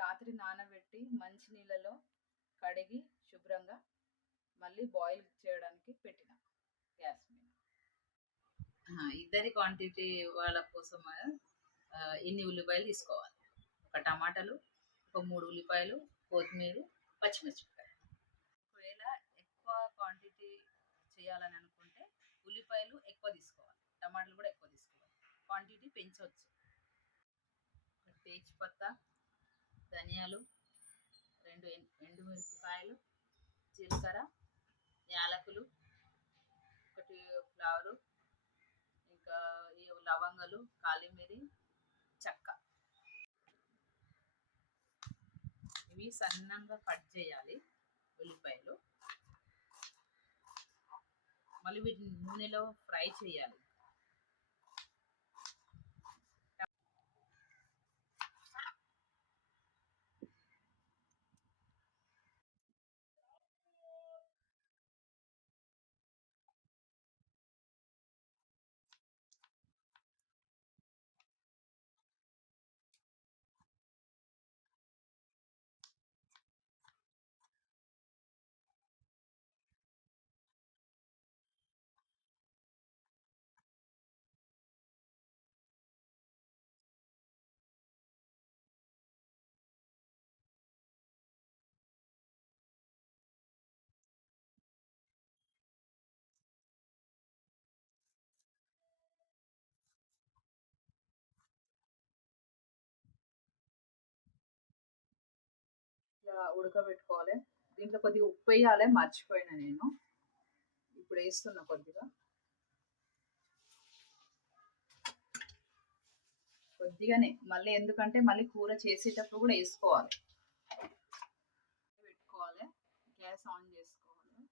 రాత్రి నానబెట్టి మంచి నీళ్ళలో కడిగి శుభ్రంగా మళ్ళీ బాయిల్ చేయడానికి పెట్టిన గ్యాస్ మీద. ఇద్దరి క్వాంటిటీ వాళ్ళ కోసం ఇన్ని ఉల్లిపాయలు తీసుకోవాలి. ఒక టమాటాలు, ఒక 3 ఉల్లిపాయలు, కొత్తిమీర, పచ్చిమిరపకాయలు. ఒకవేళ ఎక్కువ క్వాంటిటీ చేయాలని అనుకుంటే ఉల్లిపాయలు ఎక్కువ తీసుకోవాలి, టమాటాలు కూడా ఎక్కువ తీసుకోవాలి, క్వాంటిటీ పెంచవచ్చు. తేజ్పత్తా, ధనియాలు, 2 ఎండుమిరపకాయలు, జీలకర్ర, యాలకులు, 1 ఫ్లవరు, ఇంకా లవంగాలు, కాలిమిరి, చెక్క. ఇవి సన్నంగా కట్ చేయాలి ఉల్లిపాయలు. మళ్ళీ వీటిని నూనెలో ఫ్రై చేయాలి. ఇలా ఉడకబెట్టుకోవాలి. దీంట్లో కొద్దిగా ఉప్పు వేయాలి, మర్చిపోయినా నేను. ఇప్పుడు వేస్తున్నా కొద్దిగానే, మళ్ళీ ఎందుకంటే మళ్ళీ కూర చేసేటప్పుడు కూడా వేసుకోవాలి. పెట్టుకోవాలి, గ్యాస్ ఆన్ చేసుకోవాలి.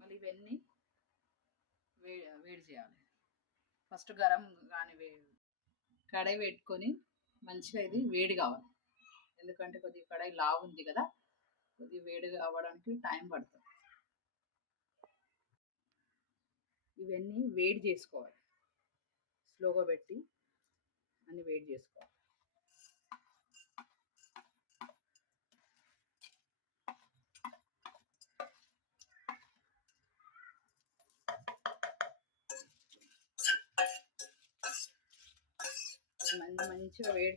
మళ్ళీ ఇవన్నీ వేడి చేయాలి. ఫస్ట్ గరం కానీ కడాయి పెట్టుకొని మంచిగా ఇది వేడి కావాలి. ఎందుకంటే కొద్దిగా కడాయి లావు ఉంది కదా, కొద్దిగా వేడిగా అవ్వడానికి టైం పడుతుంది. ఇవన్నీ వేడి చేసుకోవాలి, స్లోగా పెట్టి అన్ని వేడి చేసుకోవాలి. మంచిగా వేడి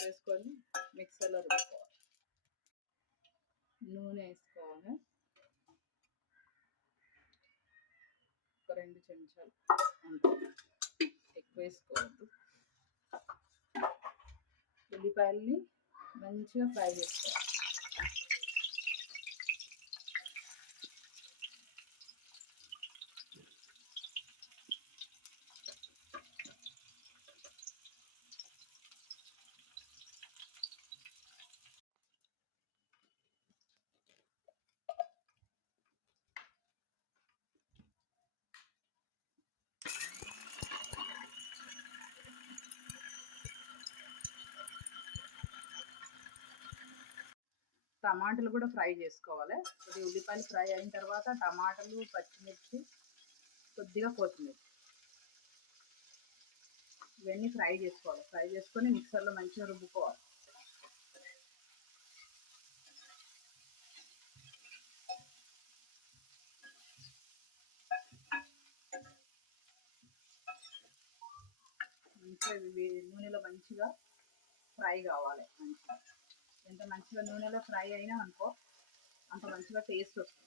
చేసుకొని మిక్సర్లో రుబ్బుకోవాలి. నూనె వేసుకోవాలి, ఒక 2 చెంచాలు, ఎక్కువ వేసుకోవద్దు. ఉల్లిపాయల్ని మంచిగా ఫ్రై చేసుకోవాలి. టమాటాలు కూడా ఫ్రై చేసుకోవాలి. కొద్దిగా ఉల్లిపాయలు ఫ్రై అయిన తర్వాత టమాటాలు, పచ్చిమిర్చి, కొద్దిగా కొత్తిమీర, ఇవన్నీ ఫ్రై చేసుకోవాలి. ఫ్రై చేసుకొని మిక్సర్లో మంచిగా రుబ్బుకోవాలి. మంచిగా నూనెలో మంచిగా ఫ్రై కావాలి. మంచిగా ఎంత మంచిగా నూనెలో ఫ్రై అయినా అనుకో అంత మంచిగా టేస్ట్ వస్తుంది.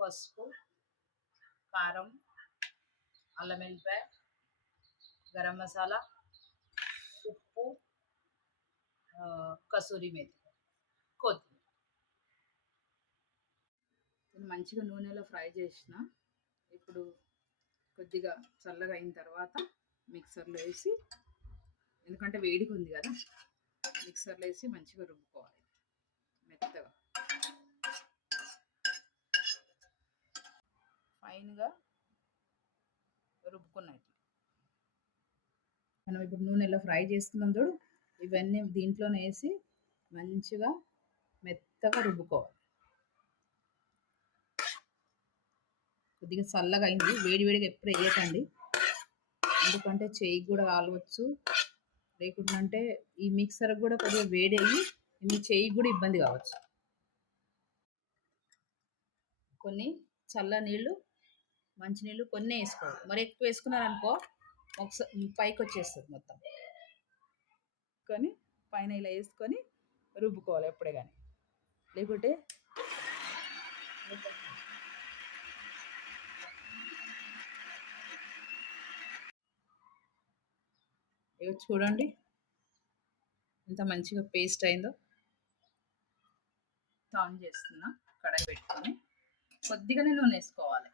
పసుపు, కారం, అల్లం వెల్లిపాయ, గరం మసాలా, ఉప్పు, కసూరి మేతి, కొత్తిమీర. మంచిగా నూనెలో ఫ్రై చేసిన ఇప్పుడు కొద్దిగా చల్లగా అయిన తర్వాత మిక్సర్లో వేసి, ఎందుకంటే వేడిగా ఉంది కదా, మిక్సర్లో వేసి మంచిగా రుబ్బుకోవాలి మెత్తగా, ఫైన్గా రుబ్బుకున్నట్లు. మనం ఇప్పుడు నూనెలో ఫ్రై చేసుకున్నాం చూడు, ఇవన్నీ దీంట్లోనే వేసి మంచిగా మెత్తగా రుబ్బుకోవాలి. కొద్దిగా చల్లగా అయింది. వేడి వేడిగా ఎప్పుడు వేయకండి, ఎందుకంటే చెయ్యి కూడా కాలవచ్చు. లేకుంటే ఈ మిక్సర్ కూడా కొద్దిగా వేడి అయ్యి మీ చెయ్యి కూడా ఇబ్బంది కావచ్చు. కొన్ని చల్ల నీళ్ళు, మంచినీళ్ళు కొన్ని వేసుకోవాలి. మరి ఎక్కువ వేసుకున్నారనుకో ఒకసారి పైకి వచ్చేస్తుంది మొత్తం. కానీ పైన ఇలా వేసుకొని రుబ్బుకోవాలి ఎప్పుడే కానీ, లేకుంటే ఇవి చూడండి ఎంత మంచిగా పేస్ట్ అయిందో. ఆన్ చేస్తున్నా, కడాయి పెట్టుకొని కొద్దిగానే నూనె వేసుకోవాలి.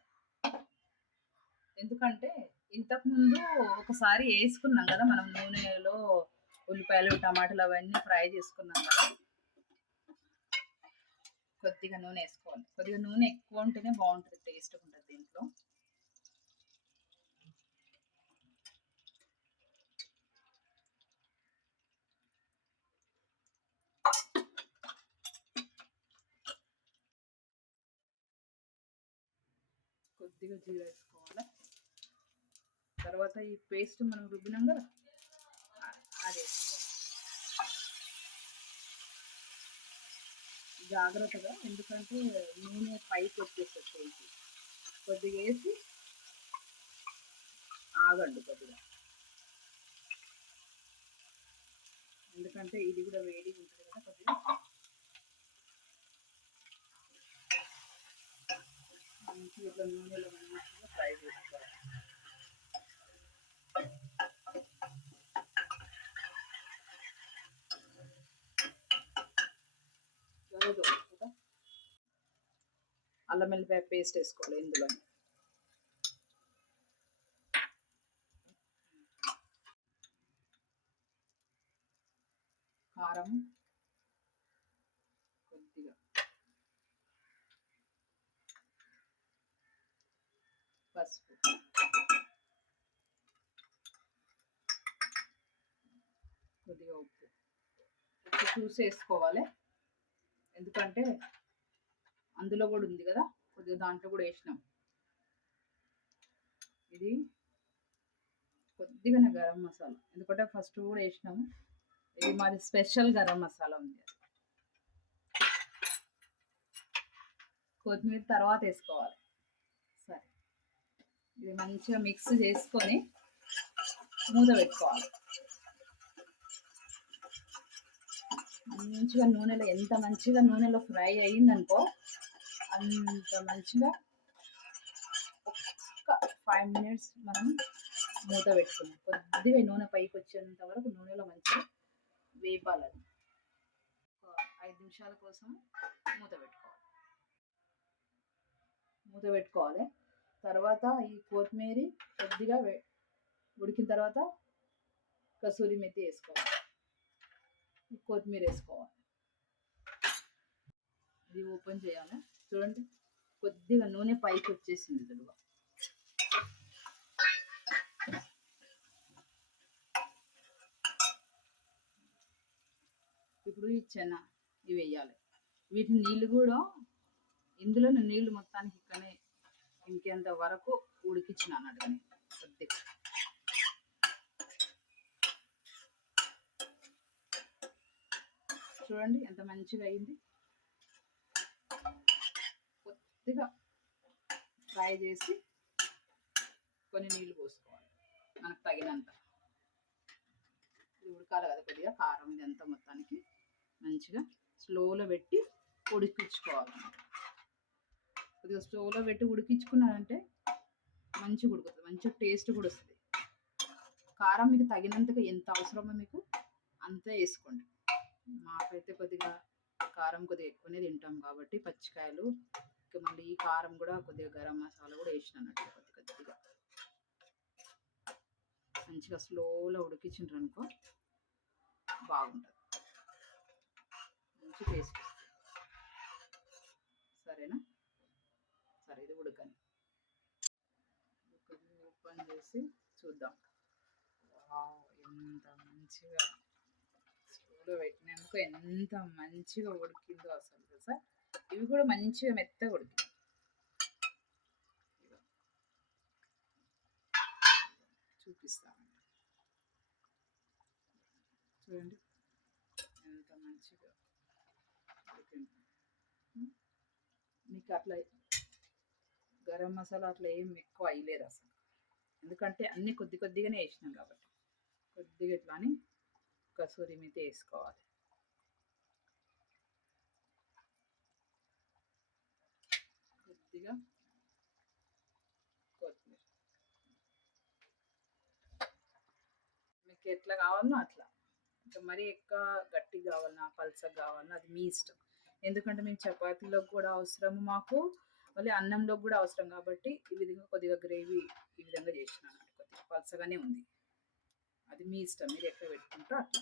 ఎందుకంటే ఇంతకుముందు ఒకసారి వేసుకున్నాం కదా మనం నూనెలో, ఉల్లిపాయలు టమాటాలు అవన్నీ ఫ్రై చేసుకున్నాం కదా. కొద్దిగా నూనె వేసుకోవాలి. కొద్దిగా నూనె ఎక్కువ ఉంటేనే బాగుంటుంది, టేస్ట్గా ఉంటుంది దీంట్లో. కొద్దిగా జీరా వేసుకోవాలి. తర్వాత ఈ పేస్ట్ మనం రుబ్బినాం కదా అది వేసుకోవాలి జాగ్రత్తగా, ఎందుకంటే నూనె పైకి వచ్చేస్తుంది చేసి. కొద్దిగా వేసి ఆగండి కొద్దిగా, ఎందుకంటే ఇది కూడా వేడిగా ఉంటుంది కదా. కొద్దిగా మంచిగా ఇట్లా నూనెలో మంచిగా ఫ్రై చేసుకోవాలి. అల్లం వెల్లిపాయ పేస్ట్ వేసుకోవాలి ఇందులో. కారం కొద్దిగా, పసుపు, కొద్దిగా ఉప్పు. ఉప్పు చూసి వేసుకోవాలి, ఎందుకంటే అందులో కూడా ఉంది కదా కొద్దిగా, దాంట్లో కూడా వేసినాం. ఇది కొద్దిగానే గరం మసాలా, ఎందుకంటే ఫస్ట్ కూడా వేసినాము. ఇది మాది స్పెషల్ గరం మసాలా ఉంది. కొత్తిమీర తర్వాత వేసుకోవాలి. సరే, ఇది మంచిగా మిక్స్ చేసుకొని మూత పెట్టుకోవాలి. మంచిగా నూనెలో, ఎంత మంచిగా నూనెలో ఫ్రై అయ్యిందనుకో అంత మంచిగా. ఒక్క 5 minutes మనం మూత పెట్టుకున్నాం. కొద్దిగా నూనె పైకి వచ్చేంత వరకు నూనెలో మంచిగా వేపాలి. 5 నిమిషాల కోసం మూత పెట్టుకోవాలి. తర్వాత ఈ కొత్తిమీర కొద్దిగా ఉడికిన తర్వాత కసూరి మెత్తి వేసుకోవాలి. కొత్తిమీర వేసుకోవాలి. ఇది ఓపెన్ చేయాలి. చూడండి కొద్దిగా నూనె పైకి వచ్చేసింది తెలుగు. ఇప్పుడు ఈ చెన్న ఇవి వేయాలి. వీటి నీళ్ళు కూడా ఇందులో నీళ్ళు మొత్తానికి ఇక్కడనే ఇంకెంత వరకు ఉడికించిన అన్నట్టుగా కొద్దిగా. చూడండి ఎంత మంచిగా అయింది. కొద్దిగా ఫ్రై చేసి కొన్ని నీళ్ళు పోసుకోవాలి మనకు తగినంత. ఇది ఉడకాలి కదా కొద్దిగా, కారం ఇదంతా మొత్తానికి మంచిగా స్లోలో పెట్టి ఉడికించుకోవాలి. కొద్దిగా స్టవ్లో పెట్టి ఉడికించుకున్నారంటే మంచిగా ఉడుకుతుంది, మంచిగా టేస్ట్ కూడా వస్తుంది. కారం మీకు తగినంతగా ఎంత అవసరమో మీకు అంతే వేసుకోండి. మాకైతే కొద్దిగా కారం కొద్దిగా ఎక్కువనే తింటాం కాబట్టి పచ్చికాయలు, మళ్ళీ ఈ కారం కూడా కొద్దిగా గరం మసాలా కూడా వేసినట్టు కొద్దిగా మంచిగా స్లోలో ఉడికించిండ్రు అనుకో బాగుంటుంది, మంచి టేస్ట్ వస్తుంది. సరేనా? సరే, ఇది ఉడకని ఓపెన్ చేసి చూద్దాం. ఎంత మంచిగా స్లోలో పెట్టినందుకు ఎంత మంచిగా ఉడికిందో అసలు తెలుసా. ఇవి కూడా మంచిగా మెత్తగా ఉడికింది. చూపిస్తాను. చూడండి ఎంత మంచిగా ఉడికింది. మీకు అట్లా గరం మసాలా అట్లా ఏం ఎక్కువ అయ్యలేదు అసలు, ఎందుకంటే అన్నీ కొద్ది కొద్దిగానే వేసినాం కాబట్టి. కొద్దిగా ఇట్లా అని కసూరి మీద వేసుకోవాలి. కొద్దిగా కొత్తిమీర మీకు ఎట్లా కావాలనో అట్లా. ఇంకా మరీ ఎక్కువ గట్టిగా కావాలన్నా పల్చగా కావాలన్నా అది మీ ఇష్టం. ఎందుకంటే మేము చపాతీలోకి కూడా అవసరము మాకు, మళ్ళీ అన్నంలోకి కూడా అవసరం కాబట్టి ఈ విధంగా కొద్దిగా గ్రేవీ ఈ విధంగా చేసినాను. కొద్దిగా పల్చగానే ఉంది, అది మీ ఇష్టం, మీరు ఎట్లా పెట్టుకుంటారో అట్లా.